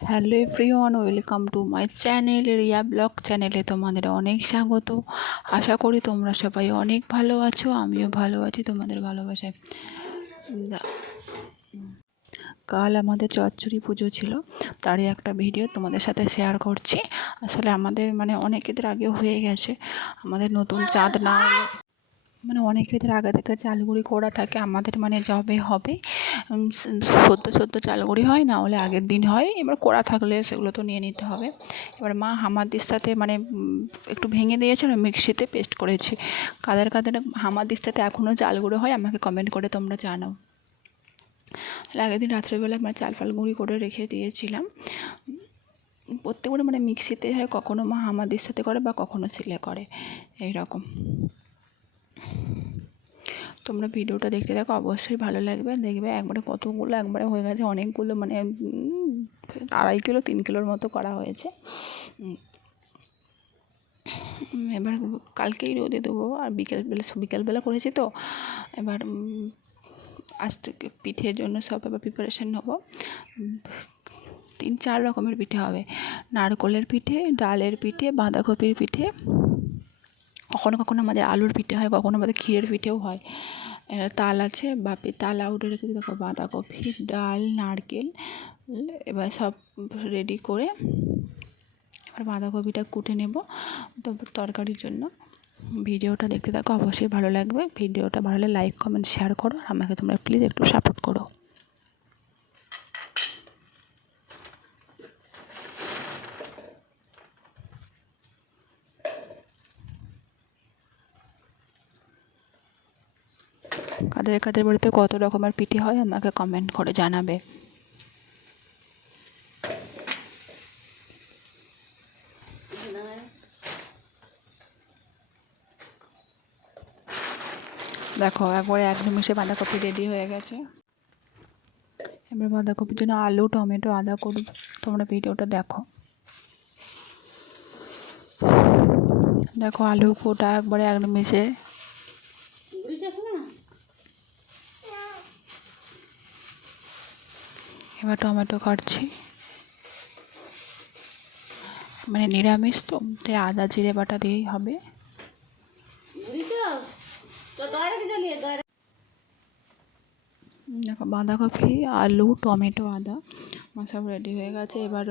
Hello everyone, welcome to my channel Riya blog চ্যানেলে তোমাদের অনেক স্বাগত। আশা করি তোমরা সবাই অনেক ভালো আছো, আমিও ভালো আছি তোমাদের ভালোবাসায়। কাল আমাদের চচ্চড়ি পুজো ছিল, তারই একটা ভিডিও তোমাদের সাথে শেয়ার করছি। আসলে আমাদের অনেকেদের আগে হয়ে গেছে, আমাদের নতুন চাঁদ না হলে অনেকেদের আগে থেকে চালগুড়ি করা থাকে। আমাদের যবে হবে সদ্য চালগুড়ি হয়, না হলে আগের দিন হয়। এবার করা থাকলে সেগুলো তো নিয়ে নিতে হবে। এবার মা হামানদিস্তাতে একটু ভেঙে দিয়েছে, মিক্সিতে পেস্ট করেছি। কাদের হামানদিস্তাতে এখনও চালগুঁড়ো হয় আমাকে কমেন্ট করে তোমরা জানাও। আগের দিন রাত্রেবেলা চাল ফাল গুঁড়ি করে রেখে দিয়েছিলাম। প্রত্যেকবার মিক্সিতে হয়, কখনো মা হামানদিস্তাতে করে বা কখনো সিলে করে, এইরকম। তোমরা ভিডিওটা দেখতে থাকো, অবশ্যই ভালো লাগবে। দেখবে একবারে কতগুলো একবারে হয়ে গেছে, অনেকগুলো 2.5 কিলো 3 কিলোর মতো করা হয়েছে। এবার কালকেই রোদে দেবো, আর বিকেলবেলা করেছি তো। এবার আজ থেকে পিঠের জন্য সব এবার প্রিপারেশান নেবো। 3-4 রকমের পিঠে হবে। নারকেলের পিঠে, ডালের পিঠে, বাঁধাকপির পিঠে, কখনো কখনো আমাদের আলুর পিঠে হয়, কখনো আমাদের ক্ষীরের পিঠেও হয়। তাল আছে, বাপি তাল আউটে রেখে দেখো, বাঁধাকপি, ডাল, নারকেল। এবার সব রেডি করে এবার বাঁধাকপিটা কুটে নেব তরকারির জন্য। ভিডিওটা দেখতে থাকো, অবশ্যই ভালো লাগবে। ভিডিওটা ভালো লাগলে লাইক কমেন্ট শেয়ার করো, আর আমাকে তোমরা প্লিজ একটু সাপোর্ট করো। কাদের বাড়িতে কত রকমের পিঠে হয় আমাকে কমেন্ট করে জানাবে। দেখো একবারে 1 নিমিষে বাঁধাকপি রেডি হয়ে গেছে। এবার বাঁধাকপির জন্য আলু, টমেটো, আদা করব, তোমরা ভিডিওটা দেখো। দেখো আলু কোটা একবারে 1 নিমিষে। এবার টমেটো কাটছি, নিরামিষ তো, তাই আদা জিরে বাটা দিয়েই হবে। দেখো বাঁধাকপি, আলু, টমেটো, আদা সব রেডি হয়ে গেছে। এবার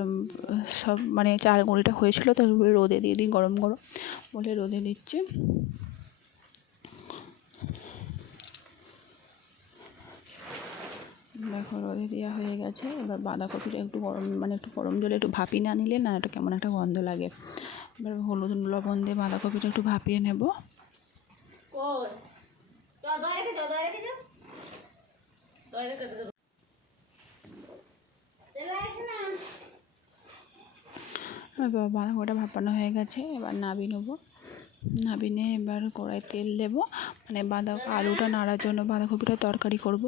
সব চাল গুঁড়িটা হয়েছিল তো রোদে দিয়ে দিই, গরম বলে রোদে দিচ্ছি। দেখো রোদে দেওয়া হয়ে গেছে। এবার বাঁধাকপিটা একটু গরম জলে একটু ভাপিয়ে না নিলে না, এটা কেমন একটা গন্ধ লাগে। এবার হলুদ লবণ দিয়ে বাঁধাকপিটা একটু ভাপিয়ে নেব। এবার বাঁধাকপিটা ভাপানো হয়ে গেছে, এবার নাবিয়ে নেবো। নাবিয়ে এবার কড়াই তেল দেবো, আলুটা নাড়ার জন্য বাঁধাকপিটা তরকারি করব।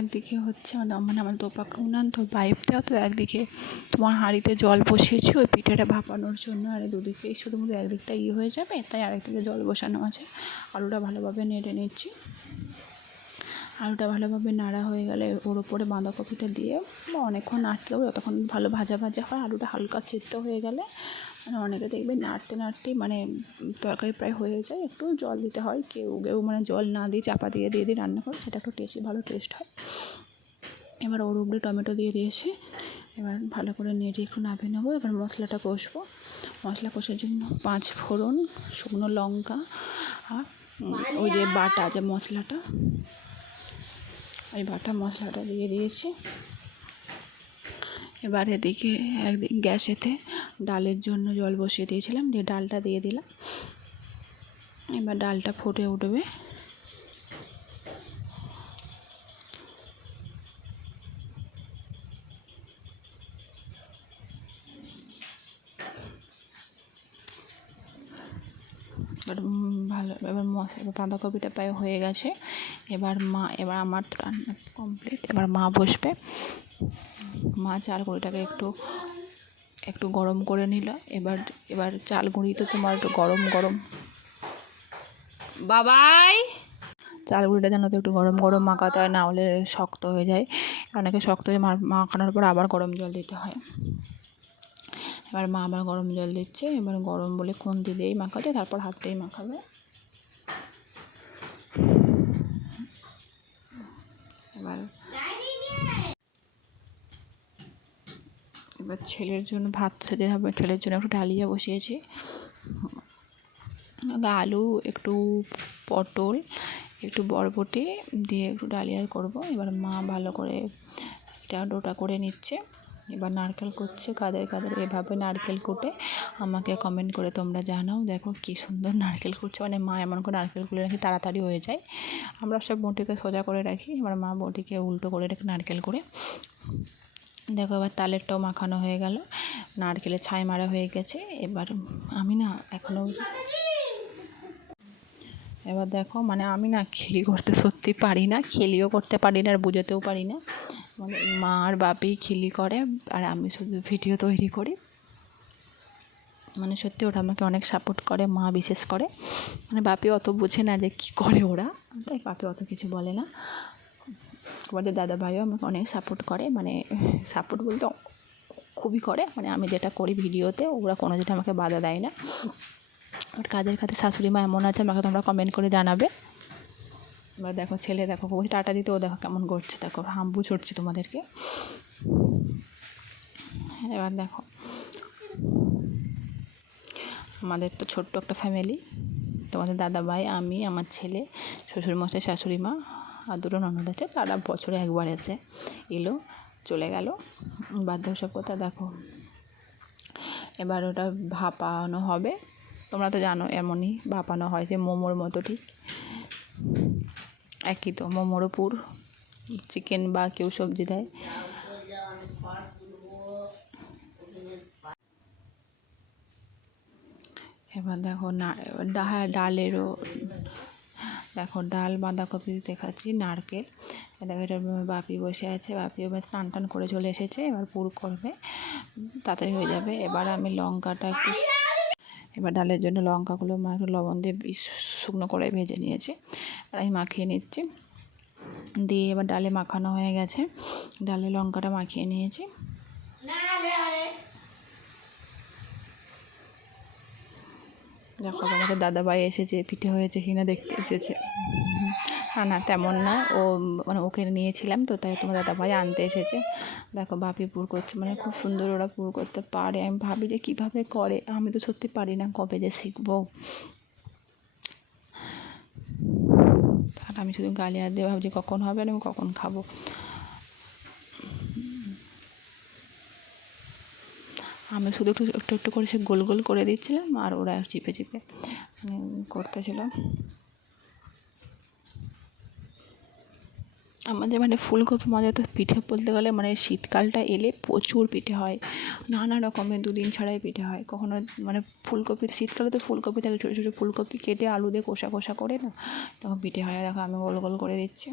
একদিকে হচ্ছে আমার দোপাকা উনান তো, পাইপ দেওয়া তো, একদিকে তোমার হাঁড়িতে জল বসিয়েছি ওই পিঠেটা ভাপানোর জন্য। আর দুদিকেই শুধুমাত্র একদিকটা হয়ে যাবে, তাই আরেকদিকে জল বসানো আছে। আলুটা ভালোভাবে নেড়ে নিচ্ছি। আলুটা ভালোভাবে নাড়া হয়ে গেলে ওর ওপরে বাঁধাকপিটা দিয়ে অনেকক্ষণ নাড়তে দেবো, যতক্ষণ ভালো ভাজা হয়। আলুটা হালকা সিদ্ধ হয়ে গেলে অনেকে দেখবে নাড়তে তরকারি প্রায় হয়ে যায়, একটু জল দিতে হয়। কেউ জল না দিয়ে চাপা দিয়ে রান্না করে, সেটা একটু ভালো টেস্ট হয়। এবার ওর উপরে টমেটো দিয়ে দিয়েছি। এবার ভালো করে নেড়ে একটু নামিয়ে নেবো। এবার মশলাটা কষবো। মশলা কষার জন্য 5 ফোড়ন, শুকনো লঙ্কা, আর ওই যে বাটা যে মশলাটা, ওই বাটা মশলাটা দিয়ে দিয়েছি। এবার এদিকে গ্যাসেতে ডালের জন্য জল বসিয়ে দিয়েছিলাম, দিয়ে ডালটা দিয়ে দিলাম। এবার ডালটা ফুটে উঠবে। এবার ভালো। এবার বাঁধাকপিটা প্রায় হয়ে গেছে। এবার আমার তো রান্না কমপ্লিট। এবার মা বসবে। মা চাল গুঁড়িটাকে একটু গরম করে নিল। এবার চাল গুঁড়ি তো তোমার গরম বাবাই, চাল গুঁড়িটা যেন তো একটু গরম মাখাতে হয়, না হলে শক্ত হয়ে যায়। অনেকে শক্ত হয়ে মাখানোর পর আবার গরম জল দিতে হয়। এবার মা আবার গরম জল দিচ্ছে। এবার গরম বলে খুন্তি দিয়েই মাখাতে, তারপর হাতটাই মাখাবে। এবার ছেলের জন্য ভাত খেতে হবে। ছেলের জন্য একটু ডালিয়া বসিয়েছি। আলু, একটু পটল, একটু বরবটি দিয়ে একটু ডালিয়া করব। এবার মা ভালো করে এটা ডোটা করে নিচ্ছে। এবার নারকেল করছে। কাদের এভাবে নারকেল কুটে আমাকে কমেন্ট করে তোমরা জানাও। দেখো কি সুন্দর নারকেল কুটছে, মানে মা এমন করে নারকেল কুলে রাখি তাড়াতাড়ি হয়ে যায়। আমরা সব বটিকে সোজা করে রাখি, এবার মা বটিকে উল্টো করে রেখে নারকেল করে। দেখো এবার তালেরটাও মাখানো হয়ে গেল, নারকেলের ছাই মারা হয়ে গেছে। এবার আমি না এখনও এবার দেখো মানে আমি না খিলি করতে সত্যি পারি না, খিলিও করতে পারি না আর বুঝাতেও পারি না। মানে মা আর বাপি খিলি করে আর আমি শুধু ভিডিও তৈরি করি। মানে সত্যি ওরা আমাকে অনেক সাপোর্ট করে, মা বিশেষ করে। মানে বাপি অত বোঝে না যে কী করে ওরা, তাই বাপি অত কিছু বলে না। আমাদের দাদা ভাইও আমাকে অনেক সাপোর্ট করে, মানে সাপোর্ট বলতে খুবই করে। মানে আমি যেটা করি ভিডিওতে ওরা কোনো যেটা আমাকে বাধা দেয় না। আর কাজের খাতে শাশুড়ি মা এমন আছে, আমাকে তোমরা কমেন্ট করে জানাবে। এবার দেখো ছেলে, দেখো ওই টাটা দিতে ও দেখো কেমন করছে, দেখো হাম্বু ছুটছে তোমাদেরকে। এবার দেখো আমাদের তো ছোট্ট একটা ফ্যামিলি। তোমাদের দাদা ভাই, আমি, আমার ছেলে, শ্বশুরমশাই, শাশুড়ি মা আর দুটো ননদ আছে। তারা বছরে একবার এলো চলে গেল, বাদ দাও সব কথা। দেখো এবার ওটা ভাপানো হবে। তোমরা তো জানো এমনই ভাপানো হয়, যে মোমোর মতো, ঠিক একই তো। মোমোরও পুর, চিকেন বা কেউ সবজি দেয়। এবার দেখো ডালেরও দেখো ডাল, বাঁধাকপি দেখাচ্ছি, নারকেল। দেখো এটা বাপি বসে আছে। বাপি এবার স্নান করে চলে এসেছে। এবার পুর করবে, তাড়াতাড়ি হয়ে যাবে। এবার আমি এবার ডালের জন্য লঙ্কাগুলো মা একটু লবণ দিয়ে শুকনো করে ভেজে নিয়েছে। আর আমি মাখিয়ে নিচ্ছি দিয়ে এবার ডালে মাখানো হয়ে গেছে। ডালে লঙ্কাটা মাখিয়ে নিয়েছি। দেখো আমাদের দাদাভাই এসেছে, পিঠে হয়েছে কিনা দেখতে এসেছে। না তেমন না, ও মানে ওকে নিয়েছিলাম তো, তাই তোমার দাদাভাই আনতে এসেছে। দেখো বাপি পুর করছে, মানে খুব সুন্দর ওরা পুর করতে পারে। আমি ভাবি যে কীভাবে করে, আমি তো সত্যি পারি না, কবে যে শিখবো। তাহলে আমি শুধু গালি হাত দিয়ে ভাবছি কখন হবে আর আমি কখন খাবো। আমি শুধু একটু করে সে গোল গোল করে দিচ্ছিলাম আর ওরা চিপে করতেছিল। আমাদের মানে ফুলকপি মজা তো পিঠে বলতে গেলে, মানে শীতকালটা এলে প্রচুর পিঠে হয়, নানা রকমের, দুদিন ছাড়াই পিঠে হয়। কখনো মানে ফুলকপি, শীতকালে তো ফুলকপি থাকে, ছোটো ছোটো ফুলকপি কেটে আলু দিয়ে কষা করে না, তখন পিঠে হয়। দেখো আমি গোল গোল করে দিচ্ছি।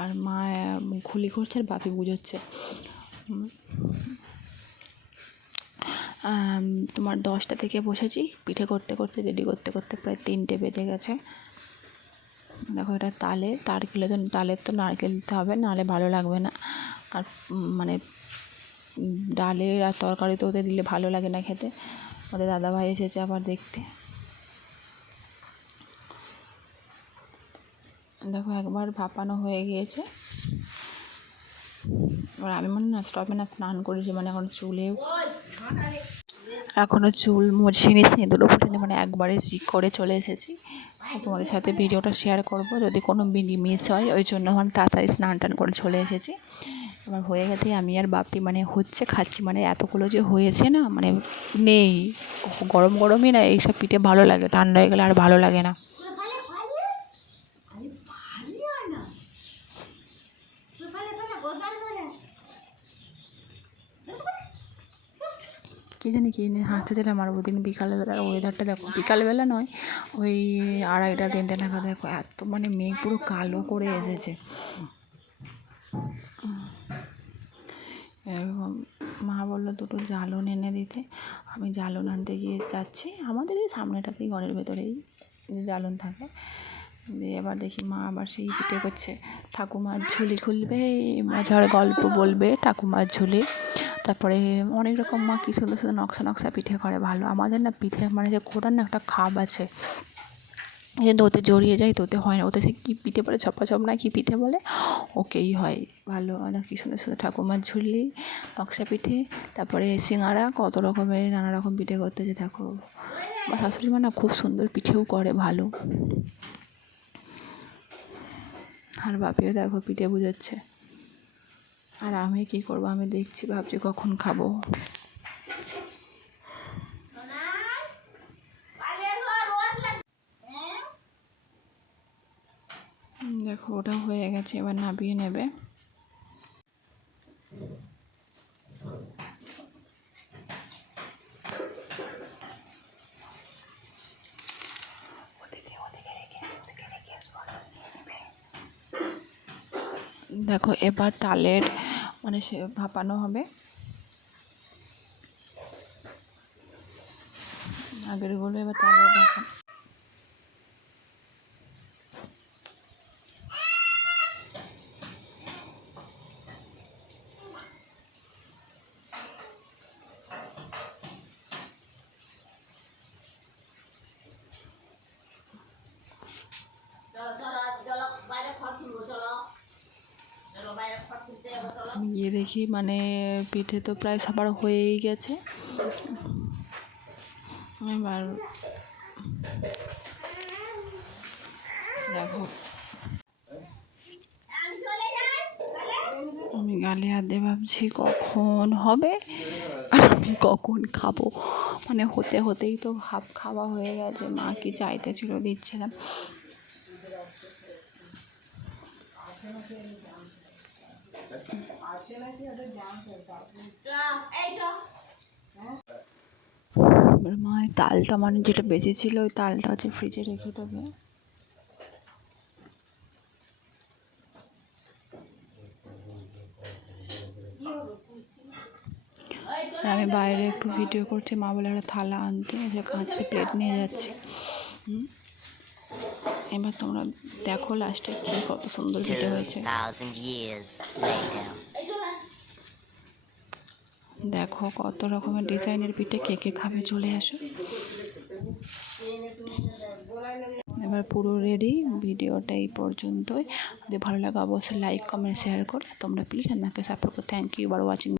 আর মা খুলি করছে আর বাপি বুঝোচ্ছে। তোমার 10টা থেকে বসেছি, পিঠে করতে রেডি করতে প্রায় 3টে বেজে গেছে। দেখো এটা তালের তো নারকেল দিতে হবে, নাহলে ভালো লাগবে না। আর মানে ডালের আর তরকারিতে ওদের দিলে ভালো লাগে না খেতে। ওদের দাদাভাই এসেছে আবার দেখতে। দেখো একবার ভাপানো হয়ে গিয়েছে। এবার আমি স্টপে স্নান করেছি, মানে এখনও চুল মুছিনি, সিঁদুর ফুটিনি, মানে একবারে করে চলে এসেছি। তোমাদের সাথে ভিডিওটা শেয়ার করব, যদি কোনো মিস হয়, ওই জন্য আমার তাড়াতাড়ি স্নান করে চলে এসেছি। এবার হয়ে গেছে, আমি আর বাপি মানে খাচ্ছি, মানে এতগুলো যে হয়েছে না, মানে নেই। গরমই না এইসব পিঠে ভালো লাগে, ঠান্ডা হয়ে গেলে আর ভালো লাগে না। কী জানি কী নিয়ে হাঁটতে চলে মারবো। দিন বিকালবেলার ওয়েদারটা দেখো, বিকালবেলা নয়, ওই 2:30 3টে নাগাদ দেখো এত মানে মেঘ পুরো কালো করে এসেছে। এরকম মা বললো দুটো জ্বালন এনে দিতে, আমি জ্বালন আনতে গিয়ে যাচ্ছি, আমাদের এই সামনেটাতেই ঘরের ভেতরেই জ্বালন থাকে। দিয়ে এবার দেখি মা আবার সেই পিঠে করছে, ঠাকুমার ঝুলি খুলবে, মজার গল্প বলবে ঠাকুমার ঝুলি। তারপরে অনেক রকম মা কী সুন্দর সুন্দর নকশা নকশা পিঠে করে ভালো। আমাদের না পিঠে মানে যে কোটার না একটা খাপ আছে, কিন্তু ওতে জড়িয়ে যায় তো ওতে হয় না, ওতে সে কী পিঠে বলে ছপ্পা না কী পিঠে বলে, ওকেই হয় ভালো। কী সুন্দর সুন্দর ঠাকুমার ঝুলি, নকশা পিঠে, তারপরে সিঙাড়া, কত রকমের নানা রকম পিঠে করতে যে দেখো। আমার শাশুড়ি মা না খুব সুন্দর পিঠেও করে ভালো। আর বাপিও দেখো পিঠে বুঝাচ্ছে, আর আমি কী করবো, আমি দেখছি ভাবছি কখন খাবো। দেখো ওটা হয়ে গেছে, এবার নামিয়ে নেবে। দেখো এবার তালের মানে সে ভাপানো হবে। আগেরগুলো এবার তালের ভাপানো। গিয়ে দেখি মানে পিঠে তো প্রায় সবার হয়েই গেছে। এবার দেখো আমি গালে হাত দিয়ে ভাবছি কখন হবে আর আমি কখন খাবো। মানে হতে হতেই তো হাফ খাওয়া হয়ে গেছে। মা কি চাইতে ছিল দিচ্ছিলাম। এবার মায়ের তালটা মানে যেটা বেঁচেছিল ওই তালটা হচ্ছে ফ্রিজে রেখে দেবে। আমি বাইরে একটু ভিডিও করছি, মা বলে একটা থালা আনতে, এসে কাঁচের প্লেট নিয়ে যাচ্ছে। এবার তোমরা দেখো লাস্টে কি কত সুন্দর পিঠে হয়েছে। দেখো কত রকমের ডিজাইনের পিঠে, কে কে খাবে চলে আসো। এবার পুরো রেডি। ভিডিওটা এই পর্যন্তই। যদি ভালো লাগে অবশ্যই লাইক কমেন্ট শেয়ার করে তোমরা প্লিজ আমাকে সাপোর্ট করো। Thank you for watching.